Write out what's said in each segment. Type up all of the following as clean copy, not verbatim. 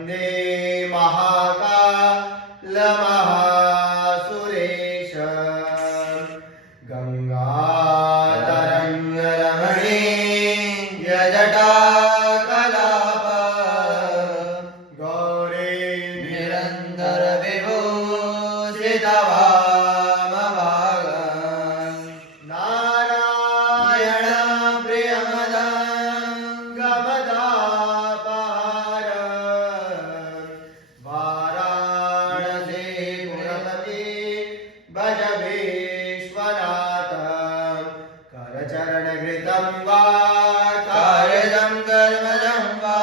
वन्दे महाकालमहासुरेश गङ्गातरङ्गरमणीयजटाकलाप गौरी निरन्तरविभूषितवामभागं नारायण प्रियमदङ्गमदापार वाराणसीपुरपति भज विश्वनाथ करचरणघृतं वा कार्यजं कर्मजं वा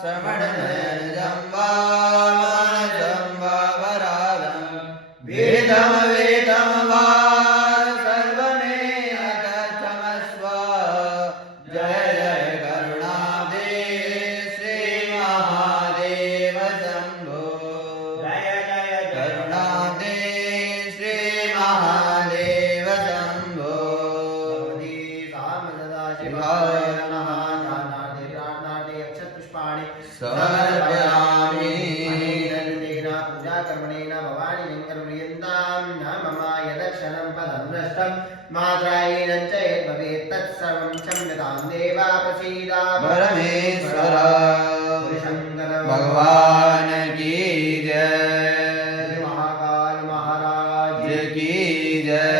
श्रवणनयनं वा मानसं वा वरादं वेदं वा सर्वमेव तत्क्षमस्व जय जय करुणाब्धे श्री महादेव शम्भो जय जय करुणाब्धे श्री महादेव शम्भो शिवाय नमः ध्यानार्थे प्रार्थनार्थे अक्षतपुष्पाणि समर्पयामि अनेन पूजा कर्मणेन भवानी शङ्करप्रियन्तां न मम यदक्षरं पदं नष्टं मात्राहीनं च यद्भवेत् तत्सर्वं क्षम्यतां देवा प्रसीद परमेश्वर शंकर भगवान की जय महाकाल महाराज की जय।